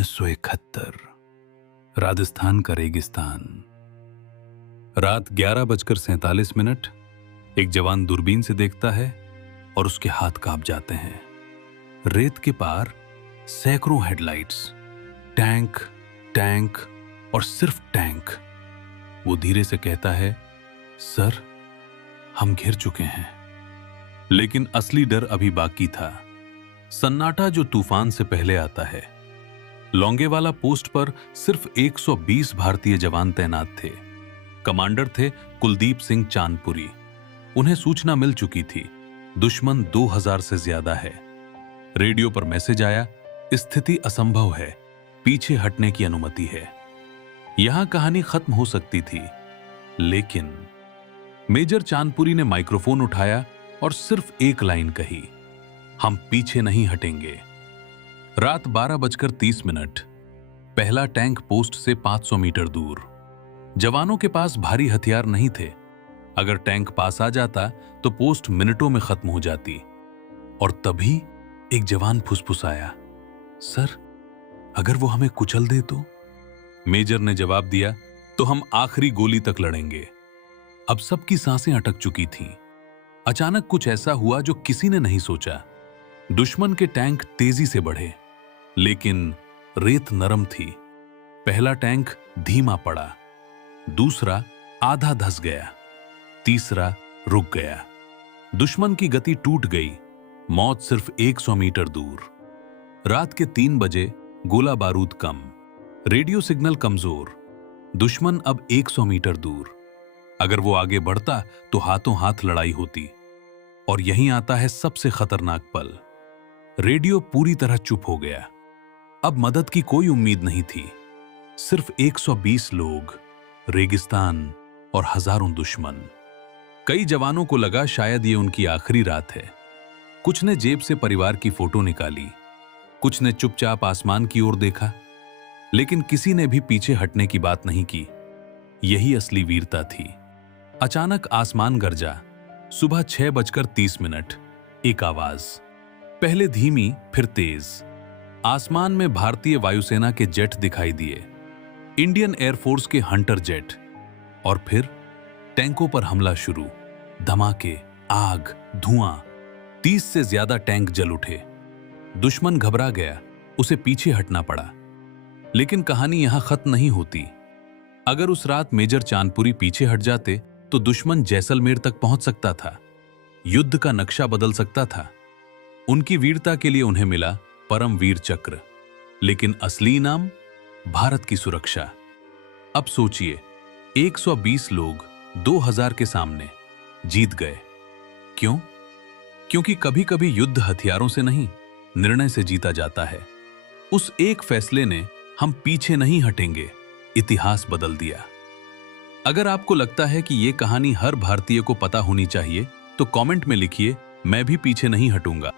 1971 राजस्थान का रेगिस्तान। रात 11:47। एक जवान दूरबीन से देखता है और उसके हाथ कांप जाते हैं। रेत के पार सैकड़ों हेडलाइट्स, टैंक टैंक और सिर्फ टैंक। वो धीरे से कहता है, सर, हम घिर चुके हैं। लेकिन असली डर अभी बाकी था। सन्नाटा जो तूफान से पहले आता है। लोंगेवाला पोस्ट पर सिर्फ 120 भारतीय जवान तैनात थे। कमांडर थे कुलदीप सिंह चांदपुरी। उन्हें सूचना मिल चुकी थी, दुश्मन 2000 से ज्यादा है। रेडियो पर मैसेज आया, स्थिति असंभव है, पीछे हटने की अनुमति है। यहां कहानी खत्म हो सकती थी, लेकिन मेजर चांदपुरी ने माइक्रोफोन उठाया और सिर्फ एक लाइन कही, हम पीछे नहीं हटेंगे। रात 12:30। पहला टैंक पोस्ट से 500 मीटर दूर। जवानों के पास भारी हथियार नहीं थे। अगर टैंक पास आ जाता तो पोस्ट मिनटों में खत्म हो जाती। और तभी एक जवान फुसफुसाया, सर, अगर वो हमें कुचल दे तो? मेजर ने जवाब दिया, तो हम आखिरी गोली तक लड़ेंगे। अब सबकी सांसें अटक चुकी थीं। अचानक कुछ ऐसा हुआ जो किसी ने नहीं सोचा। दुश्मन के टैंक तेजी से बढ़े, लेकिन रेत नरम थी। पहला टैंक धीमा पड़ा, दूसरा आधा धंस गया, तीसरा रुक गया। दुश्मन की गति टूट गई। मौत सिर्फ 100 मीटर दूर। रात के 3 बजे, गोला बारूद कम, रेडियो सिग्नल कमजोर। दुश्मन अब 100 मीटर दूर। अगर वो आगे बढ़ता तो हाथों हाथ लड़ाई होती। और यहीं आता है सबसे खतरनाक पल। रेडियो पूरी तरह चुप हो गया। अब मदद की कोई उम्मीद नहीं थी। सिर्फ 120 लोग, रेगिस्तान और हजारों दुश्मन। कई जवानों को लगा शायद ये उनकी आखिरी रात है। कुछ ने जेब से परिवार की फोटो निकाली, कुछ ने चुपचाप आसमान की ओर देखा, लेकिन किसी ने भी पीछे हटने की बात नहीं की। यही असली वीरता थी। अचानक आसमान गरजा। सुबह 6:30। एक आवाज, पहले धीमी फिर तेज। आसमान में भारतीय वायुसेना के जेट दिखाई दिए, इंडियन एयरफोर्स के हंटर जेट। और फिर टैंकों पर हमला शुरू। धमाके, आग, धुआं। 30 से ज्यादा टैंक जल उठे। दुश्मन घबरा गया, उसे पीछे हटना पड़ा। लेकिन कहानी यहां खत्म नहीं होती। अगर उस रात मेजर चांदपुरी पीछे हट जाते तो दुश्मन जैसलमेर तक पहुंच सकता था। युद्ध का नक्शा बदल सकता था। उनकी वीरता के लिए उन्हें मिला परमवीर चक्र, लेकिन असली इनाम भारत की सुरक्षा। अब सोचिए, 120 लोग 2000 के सामने जीत गए। क्यों? क्योंकि कभी कभी युद्ध हथियारों से नहीं, निर्णय से जीता जाता है। उस एक फैसले ने हम पीछे नहीं हटेंगे इतिहास बदल दिया। अगर आपको लगता है कि यह कहानी हर भारतीय को पता होनी चाहिए तो कमेंट में लिखिए, मैं भी पीछे नहीं हटूंगा।